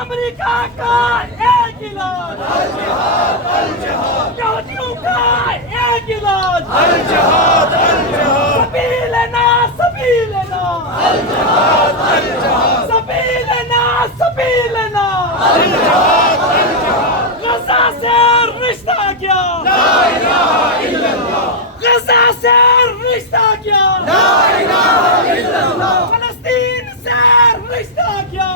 America का एक इलाज, यहूदियों का एक इलाज, सभी लेना, सभी लेना, सभी लेना, सभी लेना, गजा से रिश्ता क्या, गजा से रिश्ता क्या, फलस्तीन से रिश्ता क्या,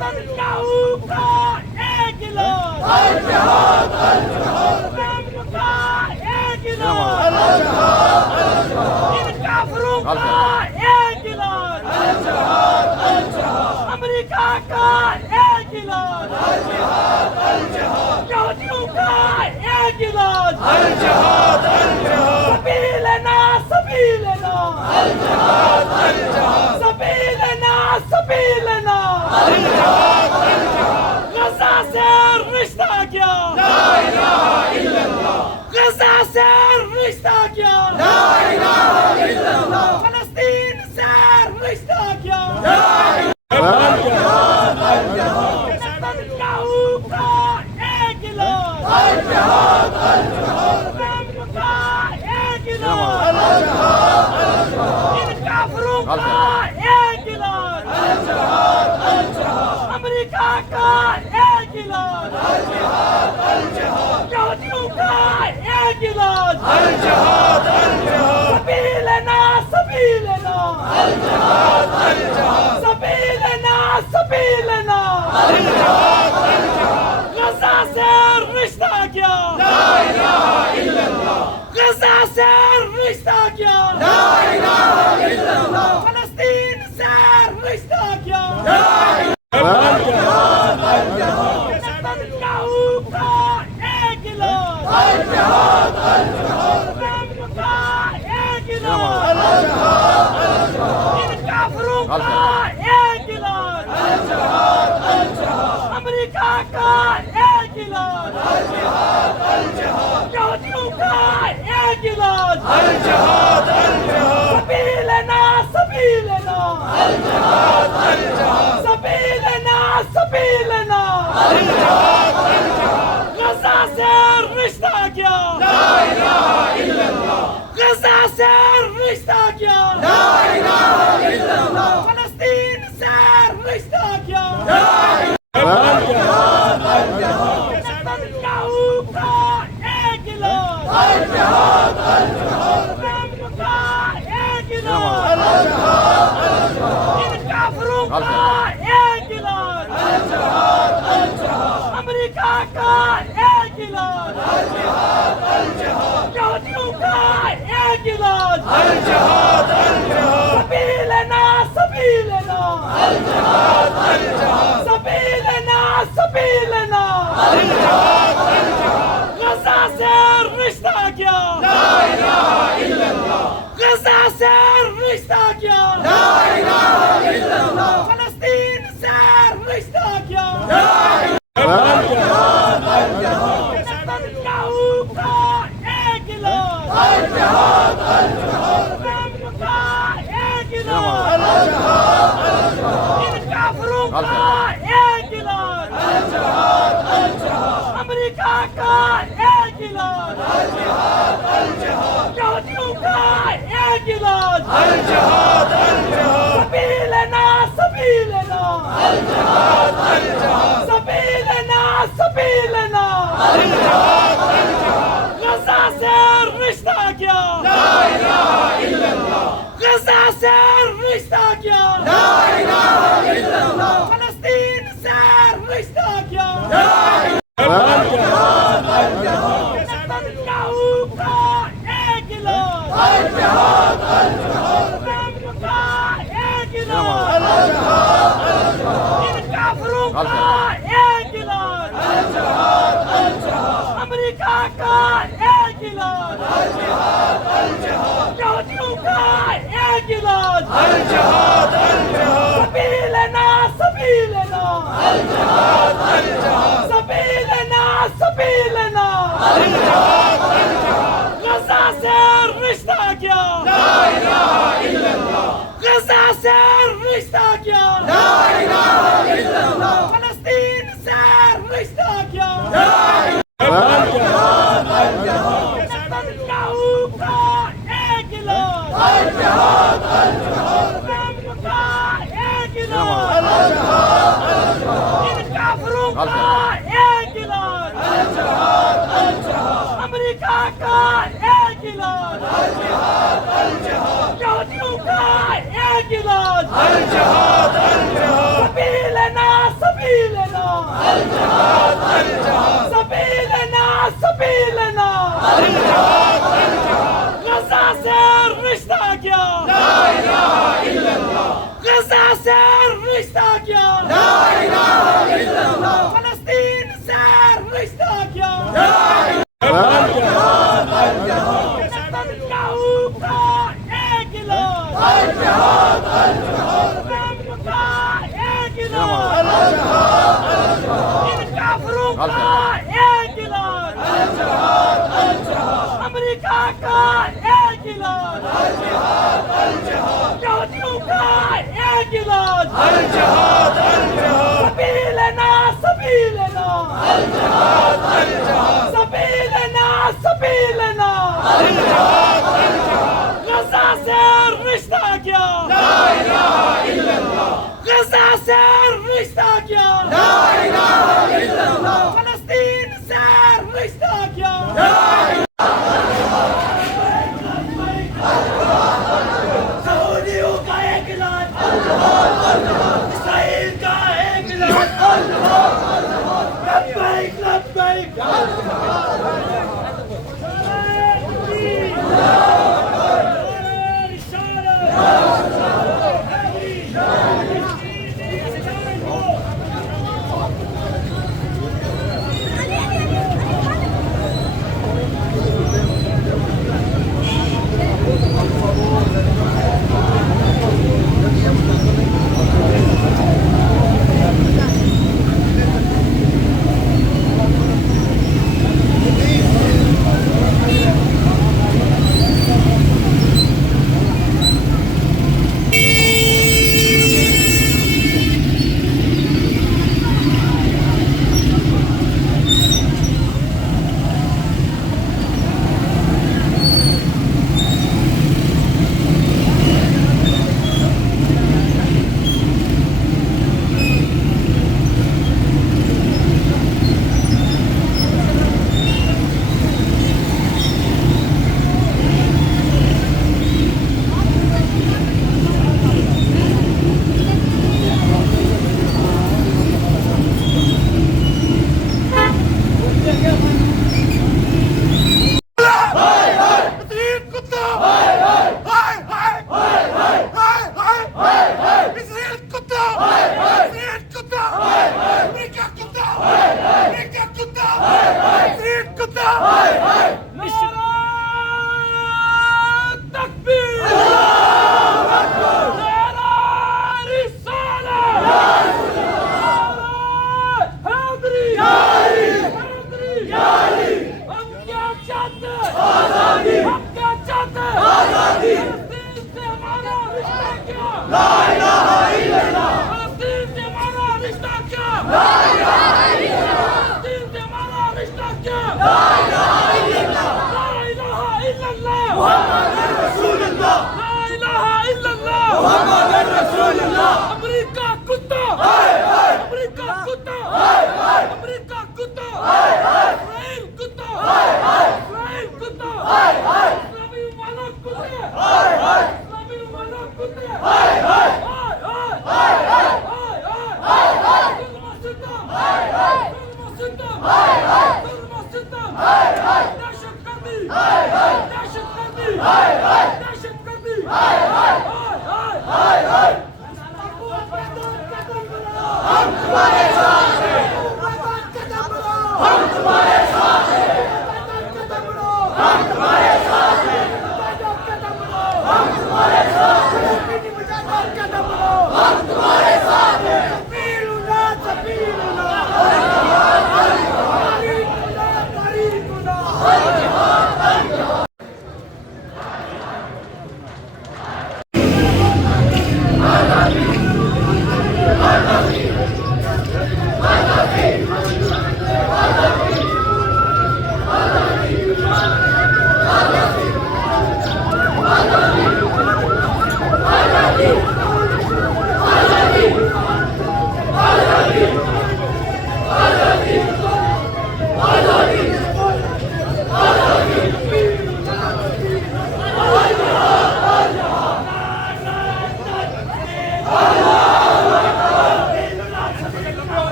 नेतन्याहू का एक इलाज, ट्रंप का एक इलाज, इन काफिरों का एक इलाज, अमेरिका का एक इलाज, यहूदियों का एक इलाज, सभी लेना, सभी लेना, सभी लेना, सभी लेना, गजा से रिश्ता क्या, गजा से रिश्ता क्या, फलस्तीन से रिश्ता क्या, नेतन्याहू का एक इलाज, ट्रंप का एक इलाज, इन काफिरों का एक इलाज, अमेरिका का एक इलाज, यहूदियों का एक इलाज, सभी लेना, सभी लेना, सभी लेना, सभी लेना, गजा से रिश्ता क्या, गजा से रिश्ता क्या, फलस्तीन से रिश्ता क्या, नेतन्याहू का एक इलाज, ट्रंप का एक इलाज, इन काफिरों का एक इलाज, अमेरिका का एक इलाज, यहूदियों का एक इलाज, सभी लेना, सभी लेना, सभी लेना, सभी लेना, गजा से रिश्ता क्या, गजा से रिश्ता क्या, फलस्तीन से रिश्ता क्या, नेतन्याहू का एक इलाज, ट्रंप का एक इलाज, इन काफिरों का एक इलाज, अमेरिका का एक इलाज, यहूदियों का एक इलाज, सभी लेना, सभी लेना, सभी लेना, सभी लेना, गजा से रिश्ता क्या, गजा से रिश्ता क्या, फलस्तीन से रिश्ता क्या, नेतन्याहू का एक इलाज, ट्रंप का एक इलाज, इन काफिरों का एक इलाज, अमेरिका का एक इलाज, यहूदियों का एक इलाज, सभी लेना, सभी लेना, सभी लेना, सभी लेना, गजा से रिश्ता क्या, गजा से रिश्ता क्या, फलस्तीन से रिश्ता क्या, नेतन्याहू का एक इलाज, ट्रंप का एक इलाज, इन काफिरों का एक इलाज, अमेरिका का एक इलाज, यहूदियों का एक इलाज, से रिश्ता क्या, फलस्तीन से रिश्ता क्या, नेतन्याहू का एक इलाज, ट्रंप का एक इलाज, इन काफिरों का एक इलाज, अमेरिका का एक इलाज, यहूदियों का एक इलाज, सबीलना सबीलना, सबीलना सबीलना, गजा से रिश्ता क्या, गजा से रिश्ता क्या, फलस्तीन से रिश्ता क्या, नेतन्याहू का एक इलाज, ट्रंप का एक इलाज, इन काफिरों का एक इलाज, अमेरिका का एक इलाज, यहूदियों का एक इलाज, सबीलना सबीलना, सबीलना सबीलना, गजा से रिश्ता क्या, गजा से रिश्ता क्या, फलस्तीन से रिश्ता क्या, सऊदियों का एक इलाज, इसराइल का एक इलाज, लब्बैक लब्बैक,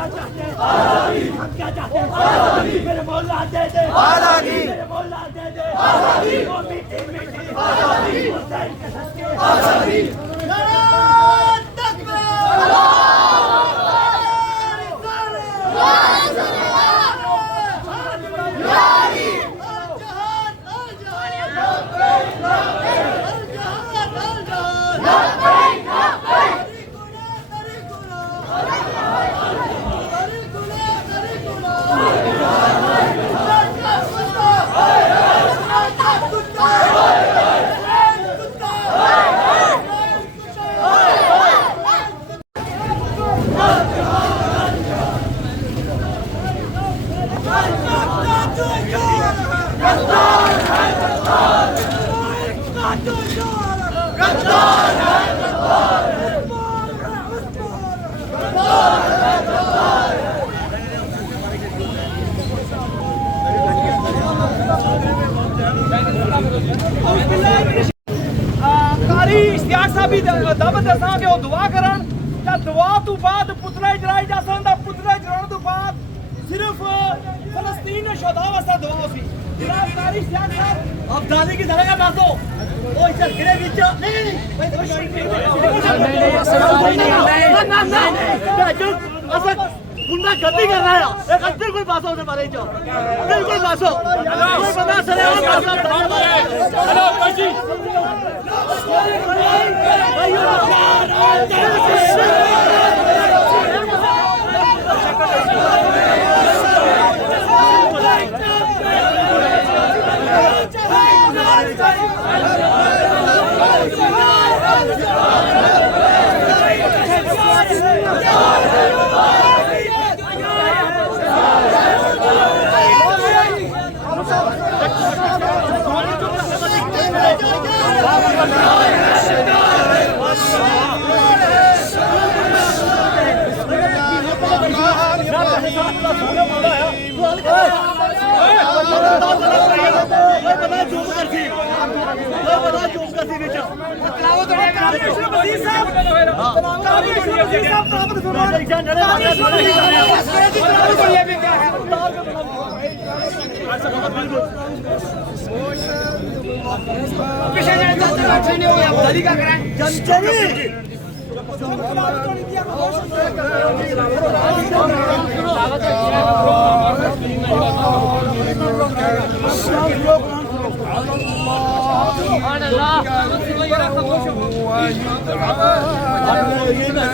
क्या चाहते हैं? आजादी। हम क्या चाहते हैं? आजादी। मेरे मौला दे दे आजादी, मेरे मौला दे दे आजादी, वो मीठी मीठी आजादी, हुसैन के सच्चे आजादी। कारी इश्तियाक साहब भी दावत दसा कि दुआ करन ते दुआ तो बाद पुतला जलाए जा सकदा, पुतला जलाने तो बाद सिर्फ फलस्तीन ने शोधा वास्ते दुआ होसी। जनाब कारी इश्तियाक साहब अब दादी की जगह पासो ओ इस गिरे विच नहीं भाई असा गुंडा गद्दी कर रहा है एक बिल्कुल पासो होने वाले जो बिल्कुल पासो कोई बंदा चले हेलो भाई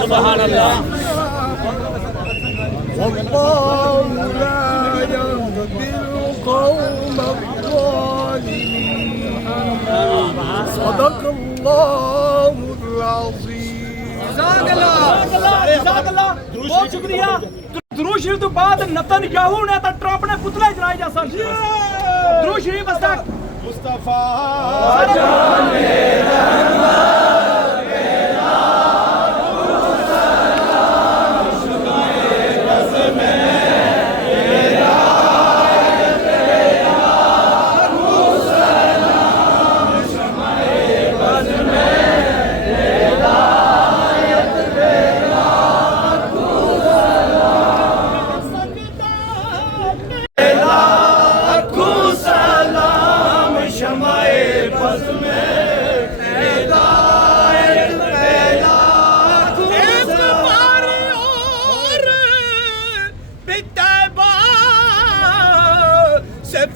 सुभान अल्लाह। والله لا يهدي القوم الظالمين صدق الله العظيم बहुत शुक्रिया। दुरूद शरीफ तो बाद नेतन्याहू ने तो ट्रंप ने पुतले जलाए जा सन। दुरूद शरीफ वास्ते मुस्तफा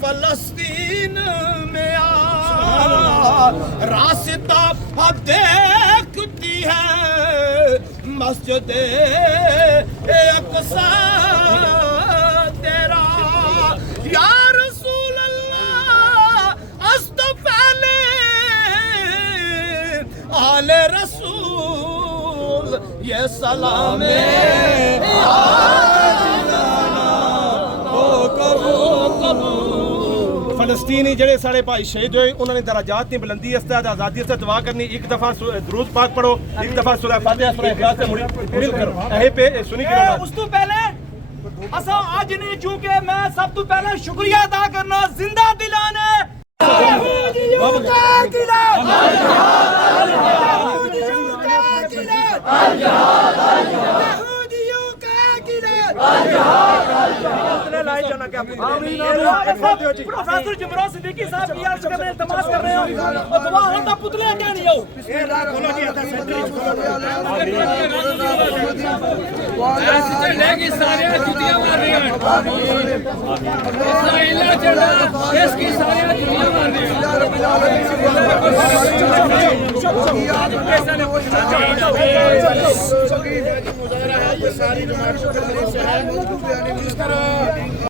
फलस्तीन में रास्ता देखती है मस्जिद अक़सा तेरा या रसूल अल्लाह अस्तफ़ाले आले रसूल ये सलाम फलस्तीनी जड़े साढ़े भाई शहीद हुए उन्होंने दराजात की बुलंदी आज़ादी से दुआ करनी। एक दफा दुरूद पाक पढ़ो, एक दफा सूरह फातिहा सूरह इखलास से मिल करो पे सुनी के उस तो पहले असा आज नहीं चूंकि मैं सब तो पहले शुक्रिया अदा करना जिंदा दिलाने ने लाई जाना क्या प्रोफेसर जमरोज सिद्दीकी साहब की अर्ज कर रहे हैं, इल्तिमास कर रहे हैं और दुआ होता पुतले क्या नहीं हो चढ़ेगी सारे जुतियां मार रही हैं इस्राएल चढ़ा इसकी सारे जुतियां मार रही हैं